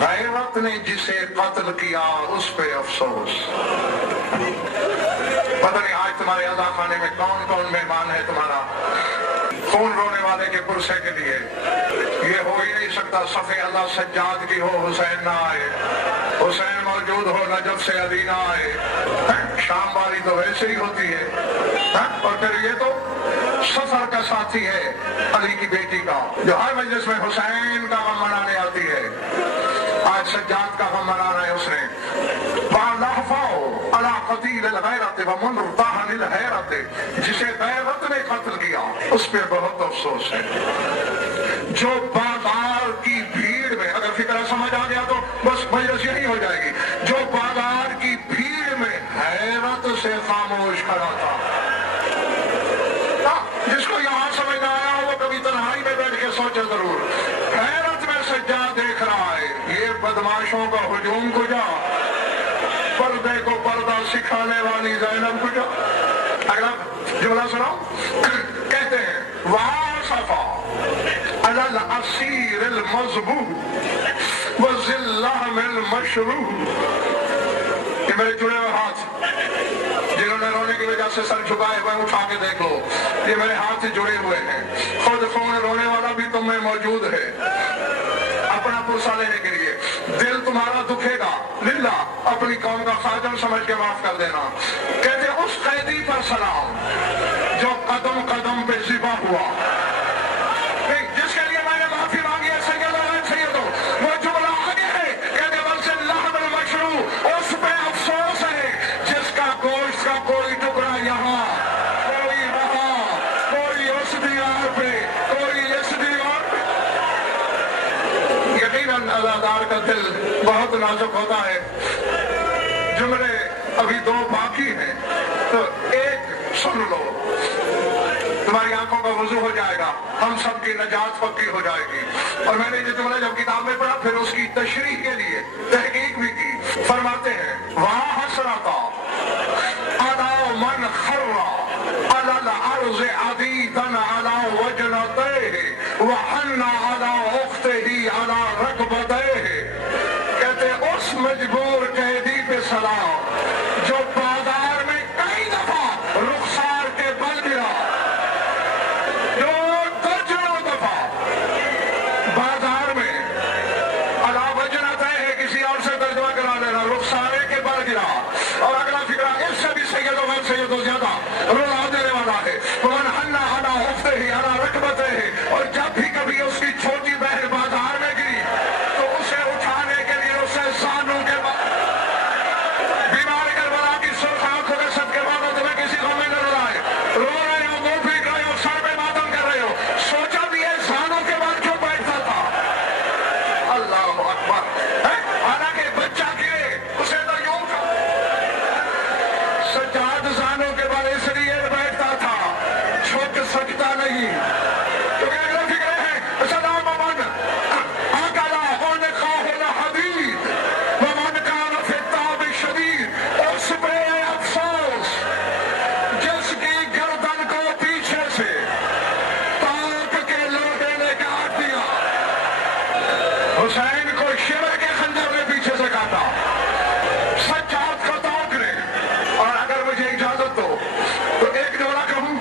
غیرت نے جسے قتل کیا اس پہ افسوس. پتہ نہیں آج تمہارے عزا خانے میں کون کون مہمان ہے تمہارا. خون رونے والے کے پرسے کے لیے یہ ہو ہی نہیں سکتا صفِ اللہ سجاد کی ہو حسین نہ آئے. حسین موجود ہو نجف سے علی نہ آئے. شام والی تو ویسے ہی ہوتی ہے. اور پھر یہ تو سفر کا ساتھی ہے علی کی بیٹی کا جو ہر مجلس میں حسین کا غم منانے آتی ہے. آج سجاد کا غم منانا ہے اس نے. جسے غیرت نے قتل کیا اس پہ بہت افسوس ہے. جو بازار کی بھیڑ میں, اگر فکر سمجھ آ گیا تو بس مجلس یہی ہو جائے گی, جو بازار کی بھیڑ میں حیرت سے خاموش کھڑا تھا. جس کو یہاں سمجھ نہ آیا وہ کبھی تنہائی میں بیٹھ کے سوچے ضرور. حیرت میں سجاد دیکھ رہا ہے یہ بدماشوں کا ہجوم کجا, پردے کو پردہ سکھانے والی زینب کجا. اگلا جملہ سناؤ. کہتے ہیں وَآصَفَ عَلَى الْأَسِيرِ الْمَذْبُوحِ وَذِي اللَّحْمِ الْمَشْرُوحِ. یہ میرے جڑے ہوئے ہاتھ جنہوں نے رونے کی وجہ سے سر جھکائے ہوئے اٹھا کے دیکھ لو. یہ میرے ہاتھ جڑے ہوئے ہیں. خود خون رونے والا بھی تم میں موجود ہے اپنا پرسہ لینے کے لیے. دل تمہارا دکھے گا للہ, اپنی قوم کا خادم سمجھ کے معاف کر دینا. کہتے اس قیدی پر سلام جو قدم قدم پہ ذبح ہوا, جس کے لیے میں نے معافی مانگی ہے سیدو. وہ جملہ آگے ہے کہتے وَذِي اللَّحْمِ الْمَشْرُوحِ, اس پہ افسوس ہے جس کا گوشت کا کوئی ٹکڑا یہاں, کوئی وہاں, کوئی اس دیوار پہ, کوئی اس دیوار پہ. یقیناً عزادار کا دل بہت نازک ہوتا ہے. جملے ابھی دو باقی ہیں تو ایک سن لو, تمہاری آنکھوں کا وضو ہو جائے گا, ہم سب کی نجات پکی ہو جائے گی. اور میں نے یہ جملہ جب کتاب میں پڑھا پھر اس کی تشریح کے لیے تحقیق بھی کی. فرماتے ہیں وَهَا حَسْرَةً عَلَى مَنْ خَرَّ عَلَى الْأَرْضِ عَدِيدًا عَلَى وَجْنَتَيْهِ وَحَنَّ عَلَى أُخْتِهِ عَلَى رَكْبَتَيْهِ. کہتے اس مجبور قیدی پہ سلام جو بازار میں کئی دفعہ رخسار کے بل گرا, جو درجنوں دفعہ بازار میں علا وجنتہ ہے, کسی اور سے ترجمہ کرا لینا, رخسارے کے بل گرا. اور اگلا فکرہ اس سے بھی سید و غیر سید و زیادہ رلا دینے والا ہے. وَمَنْ حَنَّ عَلَى أُخْتِهِ عَلَى رَكْبَتَيْهِ. اور جب بھی کبھی اس کی چھوٹی بہن بازار میں گری تو اسے اٹھانے کے لیے اسے زانوں کے بیمار کربلا کی سرخ آنکھوں کے صدقے مانو تمہیں کسی کو میں نہ رلائے. رو رہے ہو, منہ پھینک رہے ہو, سر پہ ماتم کر رہے ہو, سوچا بھی ہے زانوں کے بعد کیوں بیٹھتا تھا. اللہ اکبر. حالانکہ بچہ گرے اسے تو یوں تھا. سجاد زانوں کے بعد اس لیے بیٹھتا تھا چھک سکتا نہیں. کیونکہ اگلا فکر ہے سلام من اکلا عنقہ الحدید ومن کان فی التعب الشدید. اس پہ افسوس جس کی گردن کو پیچھے سے تاک کے لوٹے نے کاٹ دیا. حسین کو شمر کے خنجر نے پیچھے سے کاٹا, سجاد کو توق نے. اور اگر مجھے اجازت دو تو ایک جملہ کہوں,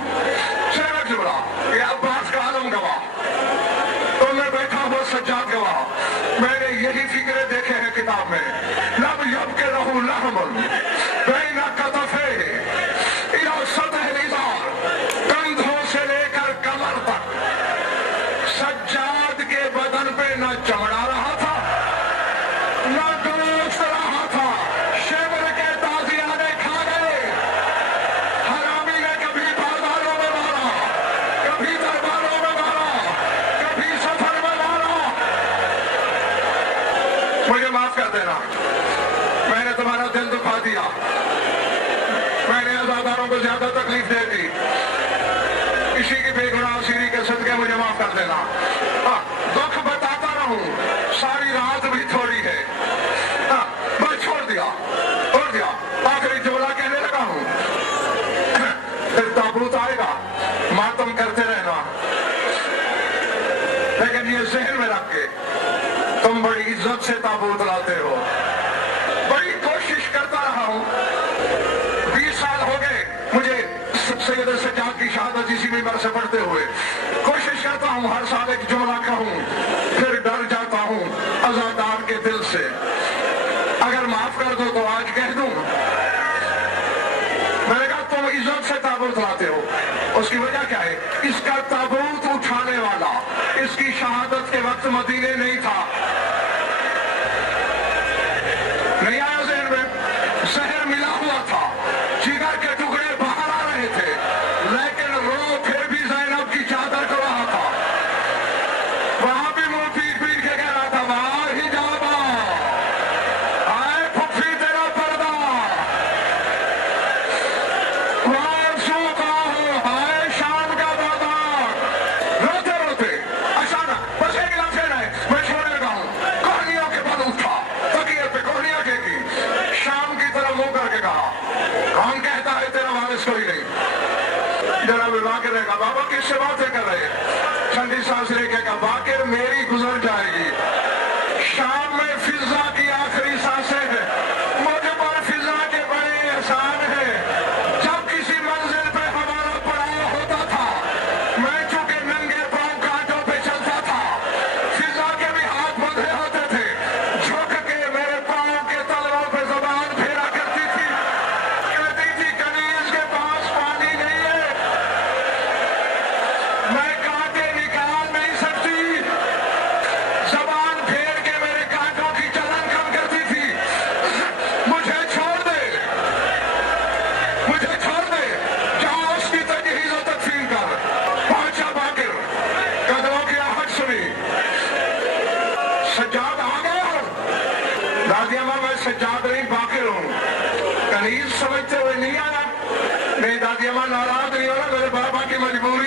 صرف ایک جملہ. یہ عباس کا عالم گواہ, تو میں بیٹھا ہوں سجاد گواہ. میں نے یہی فکرے دیکھے ہیں کتاب میں. لب یب کے رہو لحم بین کتفے الی سطح الازار, کندھوں سے لے کر کمر تک سجاد کے بدن پہ نہ چمڑا رہا تھا نہ گوشت رہا تھا. شمر کے تازیانے کھا گئے. حرامی نے کبھی بازاروں میں مارا, کبھی درباروں میں مارا, کبھی سفر میں مارا. مجھے معاف کر دینا, میں نے تمہارا دل دکھا دیا, میں نے عزاداروں کو زیادہ تکلیف دے دی. کسی کی بے گناہ سیری کے صدقے مجھے معاف کر دینا. دکھ بتاتا رہوں, ساری رات بھی تھوڑی ہے. میں چھوڑ دیا. آخری جملہ کہنے لگا ہوں. پھر تابوت آئے گا, ماتم کرتے رہنا, لیکن یہ ذہن میں رکھ کے تم بڑی عزت عزت سے تابوت لاتے ہو. بڑی کوشش کرتا رہا ہوں, 20 سال ہو گئے مجھے سید سجاد کی شہادت اسی ممبر سے پڑھتے ہوئے. کوشش کرتا ہوں ہر سال ایک جملہ کہوں, پھر ڈر جاتا ہوں عزادار کے دل سے. اگر معاف کر دو تو آج کہہ دوں. میں نے کہا تم عزت سے تابوت لاتے ہو, اس کی وجہ کیا ہے؟ اس کا تابوت اٹھانے والا اس کی شہادت کے وقت مدینے نہیں تھا. نہیں آیا ذہن میں؟ زہر ملا ہوا تھا, جگر کے ٹکڑے باہر آ رہے تھے, لیکن رو پھر بھی زینب کی چادر کو رہا تھا. وہاں بھی منہ پیٹ پیٹ کے کہہ رہا تھا, واہ حجابا, آئے پھپھی تیرا پردہ, واہ سوکا ہو, ہائے شام کا بازار. روتے روتے اچانک بس ایک لفظ ہے, میں چھوڑنے لگا ہوں, کوہنیوں کے بل اٹھا, تکیے پہ کوہنیاں پھینکی, شام کی طرف منہ کر کے کہا, کون کہتا ہے تیرا وارث کوئی نہیں؟ جناب باقر نے کہا, بابا کس سے باتیں کر رہے ہیں؟ ٹھنڈی سانس لے کے کہا, باقر میری گزر جائے گی, شام میں فضا کی آخری سانسیں ہیں, مجھ پر فضا کے بڑے احسان ہیں. جب کسی منزل پہ ہمارا پڑاؤ ہوتا تھا, میں چونکہ ننگے پاؤں کانٹوں پہ چلتا تھا, فضا کے بھی ہاتھ بندھے ہوتے تھے, جھک کے میرے پاؤں کے تلووں پہ زبان پھیرا کرتی تھی, کہتی تھی کنیز کے پاس پانی نہیں ہے, میں کانٹے نکال نہیں سکتی. زبان پھیر کے میرے کانٹوں کی چلن کم کرتی تھی. مجھے چھوڑ دے, مجھے چھوڑ دے, جاؤ اس کی تجہیز و تدفین کر. پہنچا باقر, قدموں کی آہٹ سنی, سجاد آ گیا. دادی اماں میں سجاد نہیں باقر ہوں. کنیز سمجھتے ہوئے نہیں آیا. نہیں دادی اماں ناراض نہیں ہونا, میرے بابا کی مجبوری